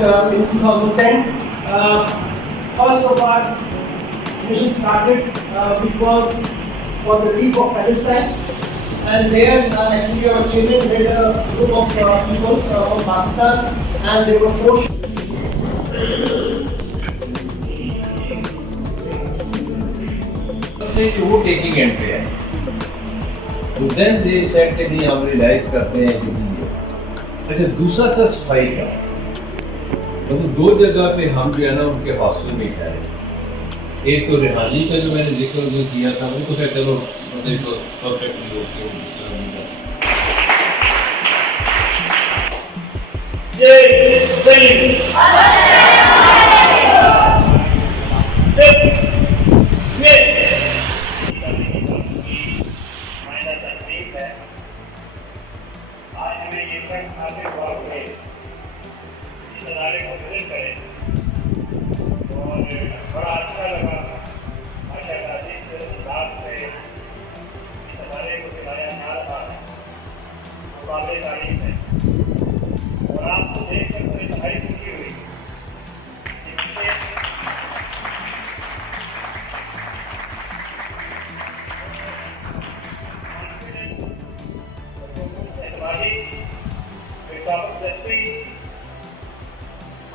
about in 2010. First of our mission started, which was for the relief of Palestine, and there actually our chairman led a group of people from Pakistan, and there were 4 وہ taking and پہ ہے. تو دین دے set کہ نہیں ہم realise کرتے ہیں کہ نہیں ہے. اچھا دوسرا تھا صفائی کا. مطلب 2 جگہ پہ ہم جو ہے نا ان کے ہاسٹل میں ٹھہرے. ایک تو ریحانی کا جو میں نے ذکر جو کیا تھا ان کو کہ چلو مطلب تو پرفیکٹلی اوکے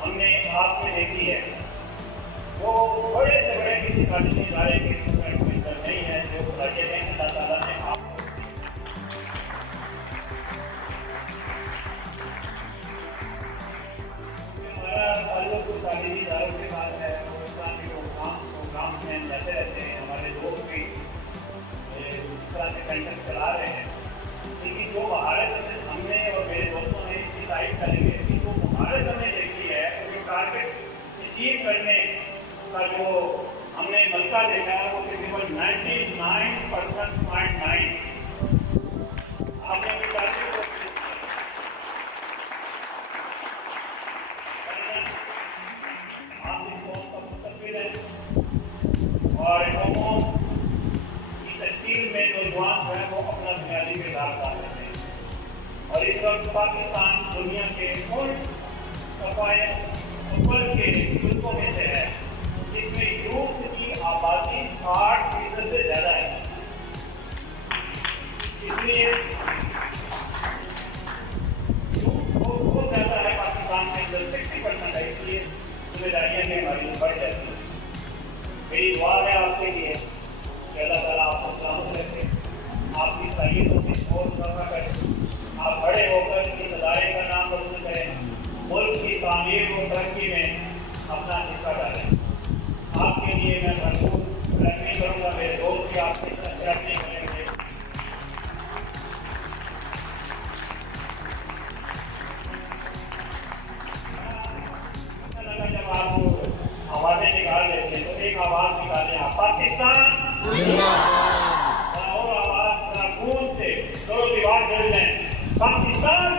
ہم نے آپ میں دیکھی ہے. وہ بڑے سے بڑے کسی تعلیمی ادارے کے نہیں ہے جو خلاصے میں اللہ تعالیٰ نے آپ ہمارا تعلق تعلیمی اداروں کے ساتھ ہے. اسلامی پروگرام میں جاتے رہتے ہیں. ہمارے دوست بھی اس طرح سے سینٹر چلا رہے ہیں. لیکن جو مہارت ہم نے اور میرے دوستوں نے اس کی تعریف کریں گے کہ جو مہارت ہم نے دیکھی ہے, جو ٹارگیٹ اچیو کرنے کا جو ہم نے ملکہ دیکھا ہے وہ تقریباً 99.9. آپ نے اپنی ٹارگیٹ کو آپ اس قوم کا مستقبل ہے اور قوموں کی تشکیل میں نوجوان جو ہے وہ اپنا بنیادی کردار ادا کرتے ہیں. اور اس وقت پاکستان دنیا کے ان اول کے ملکوں میں سے ہے جس میں یوتھ کی آبادی 60% سے زیادہ ہے. اس لیے یوتھ بہت زیادہ ہے پاکستان کے اندر 60% ہے. اس لیے ذمہ داریاں بھی ہماری بڑھ جاتی ہیں. میری دعا ہے آپ کے لیے کہ اللہ تعالیٰ آپ کو سلامت رکھے, آپ کی صلاحیتوں میں اور اضافہ کرے, آپ بڑے ہو کر اس ادارے کا نام روشن کریں, ملک کی تعمیر و ترقی میں اپنا حصہ ڈالیں. آپ کے لیے میں بھرپور ترقی کروں گا. میرے دوست بھی آپ سے ترقی کریں گے. جب آپ آوازیں نکال لیتے ہیں تو ایک آواز نکالیں آپ, پاکستان, اور آواز ذرا خون سے دو دیوار جڑ لیں, پاکستان,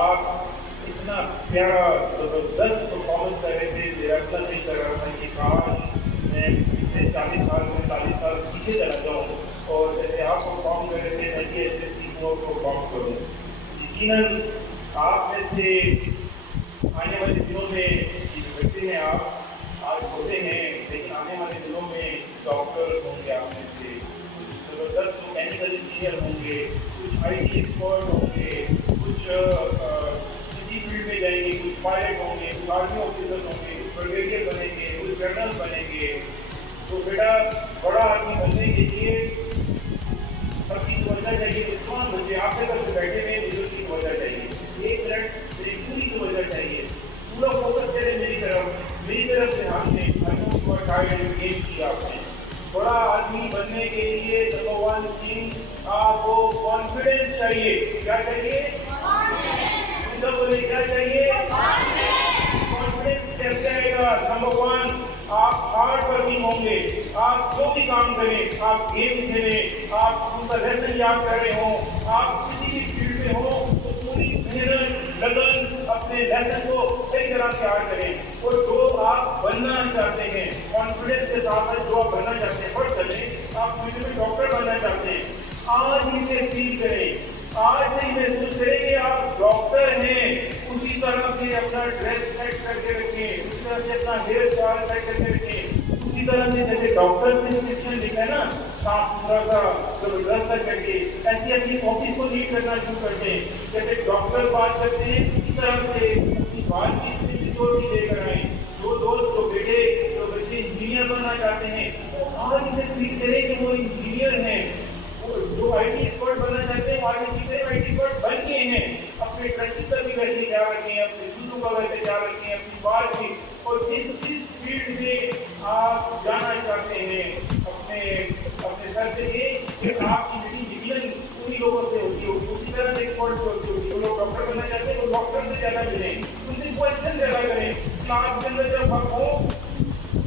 آپ اتنا پیارا زبردست پرفارمنس کر رہے تھے. میرا اپنا نہیں کر رہا تھا کہ کاش میں پچھلے 40 سال 45 سال پیچھے چلا جاؤں اور جیسے آپ پرفارم کر رہے تھے میں بھی ایسے سیکھوں پرفارم کروں. یقیناً آپ میں سے آنے والے دنوں میں یہ بچے ہیں, آپ آج ہوتے ہیں لیکن آنے والے دنوں میں ڈاکٹر ہوں گے, آپ میں سے زبردست میکینیکل انجینئر ہوں گے, کچھ آئی ٹی ایکسپرٹ ہوں گے, کچھ کسی فیلڈ میں جائیں گے, کچھ پائلٹ ہوں گے, کچھ آرمی آفیسر ہوں گے, کچھ بریگیڈیئر بنیں گے, کچھ جنرل بنیں گے. تو بیٹا بڑا آدمی بننے کے لیے سب کی توجہ چاہیے. مسلمان بچے آپ کے گھر سے بیٹھے ہوئے بزرگ کی توجہ چاہیے. 1 منٹ میری پوری توجہ چاہیے, پورا فوکس کرے میری طرف سے. ہم نے گیم کیا آپ نے. بڑا آدمی بننے کے لیے نمبر 1 چیز آپ کو کانفیڈینس چاہیے. کیا چاہیے؟ بولے کیا چاہیے؟ کانفیڈینس کیسے آئے گا؟ نمبر 1 آپ ہارڈ ورکنگ ہوں گے. آپ جو بھی کام کریں, آپ گیم کھیلیں, آپ ان کا لیسن یاد کر رہے ہوں, آپ کسی بھی فیلڈ میں ہوں تو پوری محنت لگن اپنے لیسن کو صحیح طرح تیار کریں. اور جو آپ بننا چاہتے ہیں کانفیڈنس کے ساتھ جو آپ بننا چاہتے ہیں پڑھ چلیں. آپ فیوچر میں ڈاکٹر بننا چاہتے ہیں, آج ہی سے فیل کریں, آج سے ہی محسوس کریں کہ آپ ڈاکٹر ہیں. اسی طرح سے اپنا ڈریس سیٹ کر کے رکھیں, اسی طرح سے اپنا ہیئر اسٹائل سیٹ کر کے رکھیں. اسی طرح سے جیسے ڈاکٹر پرسکرپشن لکھا ہے نا صاف ستھرا سا زبردست کر کے, ایسی اپنی آفس کو لیڈ کرنا شروع کر دیں. جیسے ڈاکٹر بات کرتے ہیں اسی طرح سے اپنی بات کی سیکورٹی لے کر آئیں. جو دوست جو بیٹے جو بچے انجینئر بننا چاہتے ہیں وہ آج سے فیل کریں کہ وہ انجینئر ہیں. جو آئی ٹی ایکسپرٹ بننا چاہتے ہیں آگے سیکھیں آئی ٹی ایکسپرٹ بن گئے ہیں. اپنے ٹرسٹ کا بھی ویسے خیال رکھیں, اپنے دوسروں کا ویسے خیال رکھیں, اپنی بات کی. اور جس فیلڈ میں آپ جانا چاہتے ہیں اپنے سر سے یہ کہ آپ کی میٹنگ یقیناً انہیں لوگوں سے ہوتی ہوگی, اسی طرح سے ایکسپرٹ سے ہوتی ہوگی. جو لوگ ڈاکٹر بننا چاہتے ہیں وہ ڈاکٹر سے زیادہ ملیں, ان سے کوشچن زیادہ کریں. کلاس کے اندر جب آپ ہوں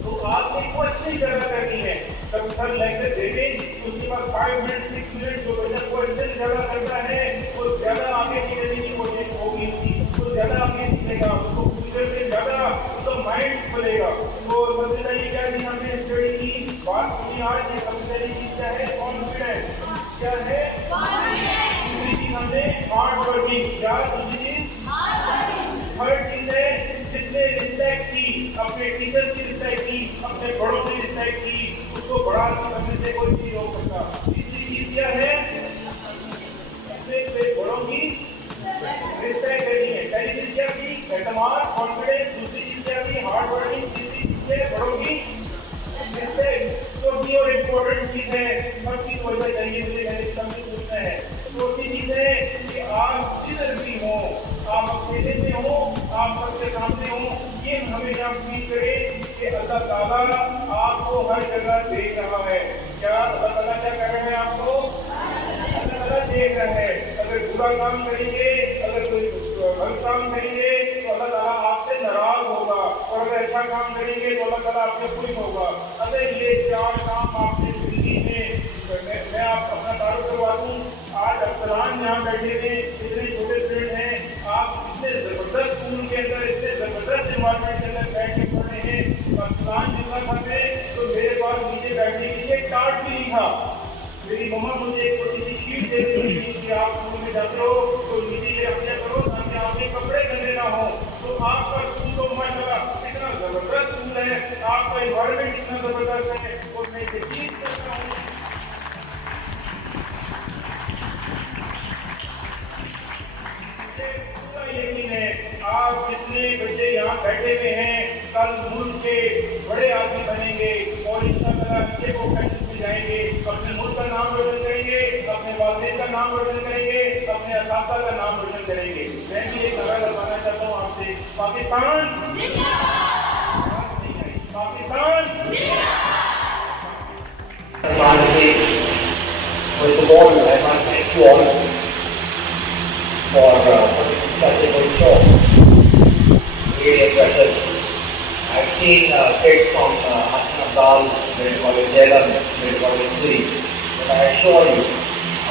تو آپ نے کوشچن زیادہ کرنی ہے. جب سر لیکچر دے دیں اس کے بعد 5 منٹ 6 منٹ جو بچہ کوشچن زیادہ کرتا ہے وہ زیادہ آگے نکلنے کی کوشش ہوگی, وہ زیادہ آگے نکلے گا, اس کو فیوچر میں زیادہ اس کا مائنڈ کھلے گا. تو سب سے یہ کیا کہ ہم نے اسٹڈی کی بات سنی. آج یہ سب سے پہلی چیز کیا ہے؟ کانفیڈنس. کیا ہے؟ دوسری چیز ہم نے ہارڈ ورکنگ. کیا دوسری چیز؟ تھرڈ چیز ہے جس نے رسپیکٹ کی, اپنے ٹیچر کی رسپیکٹ کی, اپنے بڑوں کی رسپیکٹ کی, اس کو بڑا کرنے سے کوئی نہیں روک سکتا. تیسری چیز کیا ہے؟ اپنے بڑوں کی رسپیکٹ کرنی ہے. پہلی چیز کیا کی؟ اعتماد کانفیڈنس. دوسری چیز کیا کی؟ Hard working. تیسری چیز ہے بڑوں کی رسپیکٹ. چوتھی اور امپورٹنٹ چیز ہے, سب چیز ہونا چاہیے مجھے میں نے سب سے پوچھنا ہے. چوتھی چیز ہے کہ آپ جدھر بھی ہوں, آپ اکیلے میں ہوں, آپ سب کے سامنے ہوں, یہ ہمیشہ فیل کریں کہ اللہ تعالیٰ آپ کو ہر جگہ دیکھ رہا ہے. کیا اللہ تعالیٰ کیا کر رہے ہیں آپ کو؟ اللہ تعالیٰ دیکھ رہا ہے. اگر برا کام کریں گے, اگر کوئی غلط کام کریں گے تو اللہ تعالیٰ آپ سے ناراض ہوگا, اور اگر اچھا کام کریں گے تو اللہ تعالیٰ آپ سے خوش ہوگا. اگر یہ 4 کام آپ نے زندگی میں آپ اپنا تعارف کروا دوں. آج افسران یہاں بیٹھے تھے, اتنے چھوٹے اسٹوڈنٹ ہیں, آپ اتنے زبردست اسکول کے اندر اتنے زبردست انوائرمنٹ کے اندر بیٹھ کے پڑھ رہے ہیں. افسران جتنا تھا تو میرے پاس نیچے بیٹھنے کے لیے ٹارٹ بھی نہیں تھا. میری مما مجھے ایک چھوٹی سی شیٹ دے دیتی تھی کہ آپ اسکول میں جاتے ہو تو نیچے یہ رکھا کرو تاکہ آپ کے کپڑے گندے نہ ہوں. تو آپ کا اسکول تو ماشاء اللہ اتنا زبردست اسکول ہے, آپ کا انوائرمنٹ اتنا زبردست ہے. اور میں یہ چیز کرتا ہوں پورا یقین ہے آپ جتنے بچے یہاں بیٹھے ہوئے ہیں کل ملک کے بڑے آدمی بنیں گے, اور ان شاء اللہ اچھے پروفیشن میں جائیں گے, اپنے ملک کا نام روشن کریں گے, اپنے والدین کا نام روشن کریں گے, اپنے اساتذہ کا نام روشن کریں گے. میں بھی ایک نعرہ لگانا چاہتا ہوں آپ سے, Pakistan Pakistan. First of all, I must thank you all for such a good show. Really impressive. I've seen kids from Hassan, Medical Jailam, Medical History, but I assure you,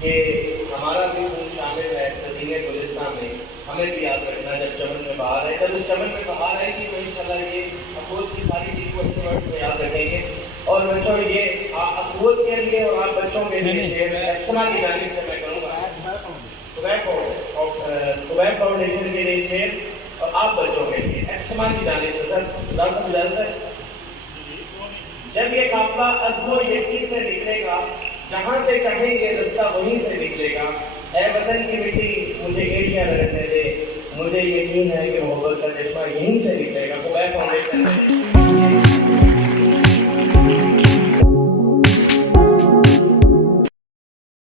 کہ ہمارا بھی خون شامل ہے تزئین گلستان میں. ہمیں بھی یاد رکھنا جب چمن میں بہار آئے. جب اس چمن میں بہار آئے گی تو انشاءاللہ یہ اخوت کی ساری چیز کو اچھے ورڈ میں یاد رکھیں گے. اور بچوں یہ اخوت کے لیے اور آپ بچوں کے لیے ایپسما کی جانب سے میں کروں گا کھبیب فاؤنڈیشن کے لیے شیئر اور آپ بچوں کے لیے ایپسما کی جانب سے سر اجازت ہے. جب یہ قافلہ عزم و یقین سے نکلے گا, جہاں سے کہیں گے رستہ وہیں سے نکلے گا. اے وطن کی مٹی مجھے ایڑیاں رگڑنے دے, مجھے یقین ہے کہ محبت کا چشمہ یہیں سے نکلے گا. کھبیب فاؤنڈیشن